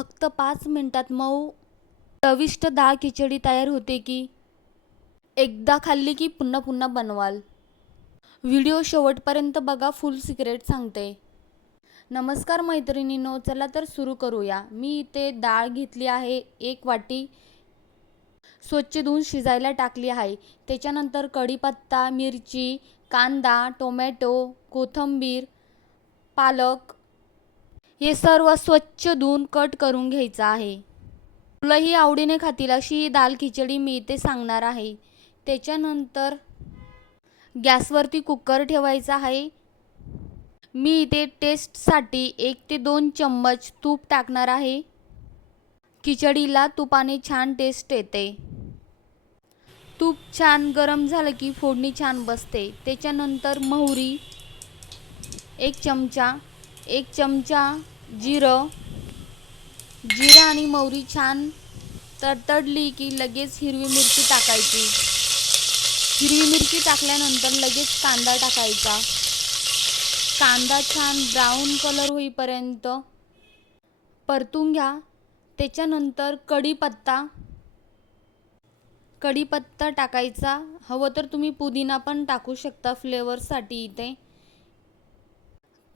फक्त 5 मिनिटात मऊ चविष्ट डाळ खिचडी तयार होते की एकदा खाल्ली की पुन्हा पुन्हा बनवाल. व्हिडिओ शेवटपर्यंत बघा, फुल सिक्रेट सांगते. नमस्कार मैत्रिणींनो, चला तर सुरू करूया. मी इथे डाळ घेतली आहे 1 वाटी, स्वच्छ धुवून शिजायला टाकली आहे. त्याच्यानंतर कढीपत्ता, मिरची, कांदा, टोमॅटो, कोथिंबीर, पालक हे सर्व स्वच्छ धुवून कट करून घ्यायचं आहे. मुलंही आवडीने खातील अशी ही डाळ खिचडी मी इथे सांगणार आहे. त्याच्यानंतर गॅसवरती कुकर ठेवायचा आहे. मी इथे टेस्टसाठी 1 ते 2 चम्मच तूप टाकणार आहे. खिचडीला तुपाने छान टेस्ट येते. तूप छान गरम झालं की फोडणी छान बसते. त्याच्यानंतर मोहरी 1 चमचा, 1 चमचा जिरं आणि मोहरी छान तडतडली की लगेच हिरवी मिरची टाकायची. हिरवी मिरची टाकल्यानंतर लगेच कांदा टाकायचा. कांदा छान ब्राऊन कलर होईपर्यंत परतून घ्या. त्याच्यानंतर कढीपत्ता टाकायचा. हवं तर तुम्ही पुदिना पण टाकू शकता फ्लेवरसाठी. इथे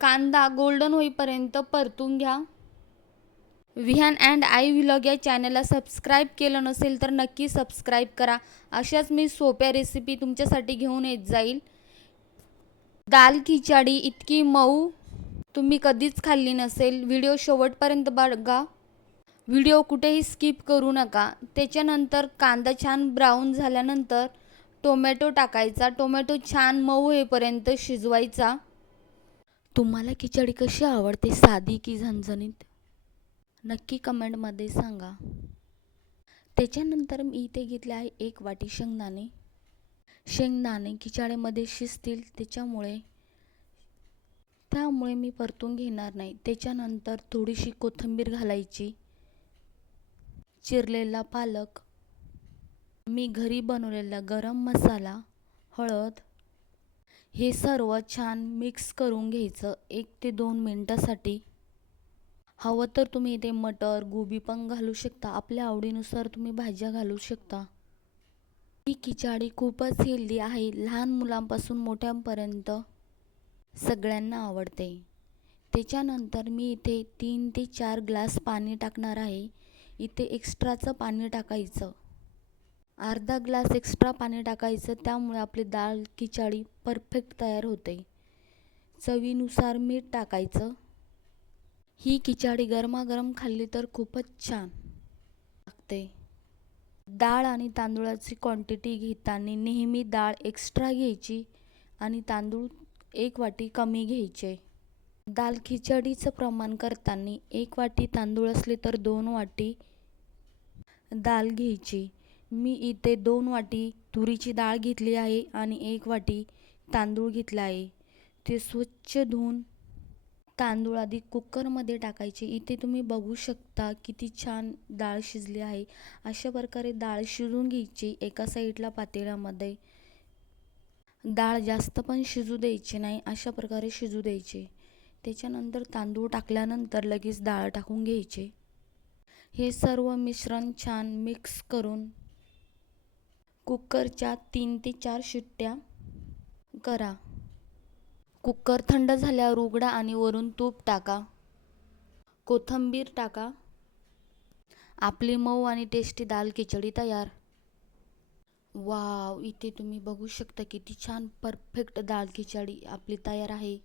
कांदा गोल्डन होईपर्यंत परतून घ्या. विहान अँड आई व्लॉग या चॅनलला सबस्क्राईब केलं नसेल तर नक्की सबस्क्राईब करा. अशाच मी सोप्या रेसिपी तुमच्यासाठी घेऊन येत जाईल. डाळ खिचडी इतकी मऊ तुम्ही कधीच खाल्ली नसेल. व्हिडिओ शेवटपर्यंत बघा, व्हिडिओ कुठेही स्किप करू नका. त्याच्यानंतर कांदा छान ब्राऊन झाल्यानंतर टोमॅटो टाकायचा. टोमॅटो छान मऊ होईपर्यंत शिजवायचा. तुम्हाला खिचडी कशी आवडते, साधी की झणझणीत, नक्की कमेंटमध्ये सांगा. त्याच्यानंतर मी इथे घेतले आहे 1 वाटी शेंगदाणे. शेंगदाणे खिचडीमध्ये शिजतील त्यामुळे मी परतून घेणार नाही. त्याच्यानंतर थोडीशी कोथिंबीर घालायची, चिरलेला पालक, मी घरी बनवलेला गरम मसाला, हळद हे सर्व छान मिक्स करून घ्यायचं 1 ते 2 मिनिटासाठी. हवं तर तुम्ही इथे मटर, गोबी पण घालू शकता. आपल्या आवडीनुसार तुम्ही भाज्या घालू शकता. ही खिचडी खूपच हेल्दी आहे. लहान मुलांपासून मोठ्यांपर्यंत सगळ्यांना आवडते. त्याच्यानंतर मी इथे 3 ते 4 ग्लास पाणी टाकणार आहे. इथे एक्स्ट्राचं पाणी टाकायचं. अर्धा ग्लास एक्स्ट्रा पाणी टाकायचं. त्यामुळे आपली डाळ खिचडी परफेक्ट तयार होते. चवीनुसार मीठ टाकायचं. ही खिचडी गरमागरम खाल्ली तर खूपच छान लागते. डाळ आणि तांदूळाची क्वांटिटी घेताना नेहमी डाळ एक्स्ट्रा घ्यायची आणि तांदूळ 1 वाटी कमी घ्यायचे. डाळ खिचडीचं प्रमाण करताना 1 वाटी तांदूळ असले तर 2 वाटी डाळ घ्यायची. मी इथे 2 वाटी तुरीची डाळ घेतली आहे आणि 1 वाटी तांदूळ घेतला आहे. ते स्वच्छ धुवून तांदूळ आधी कुकरमध्ये टाकायचे. इथे तुम्ही बघू शकता किती छान डाळ शिजली आहे. अशा प्रकारे डाळ शिजून घ्यायची एका साईडला पातेल्यामध्ये. डाळ जास्त पण शिजू द्यायची नाही, अशा प्रकारे शिजू द्यायची. त्याच्यानंतर तांदूळ टाकल्यानंतर लगेच डाळ टाकून घ्यायचे. हे सर्व मिश्रण छान मिक्स करून कुकरच्या 3 ते 4 शिट्ट्या करा. कुकर थंड झाल्यावर उघडा आणि वरून तूप टाका, कोथिंबीर टाका. आपली मऊ आणि टेस्टी डाळ खिचडी तयार. वाव, इथे तुम्ही बघू शकता किती छान परफेक्ट डाळ खिचडी आपली तयार आहे.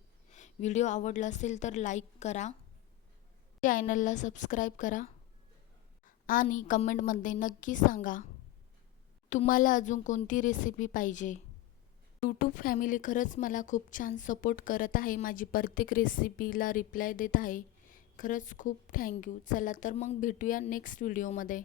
व्हिडिओ आवडला असेल तर लाईक करा, चॅनलला सबस्क्राईब करा आणि कमेंटमध्ये नक्की सांगा तुम्हाला अजून कोणती रेसिपी पाहिजे. यूट्यूब फॅमिली खरंच मला खूप छान सपोर्ट करत आहे. माझी प्रत्येक रेसिपीला रिप्लाय देत आहे. खरंच खूप थँक्यू. चला तर मग भेटूया नेक्स्ट व्हिडिओमध्ये.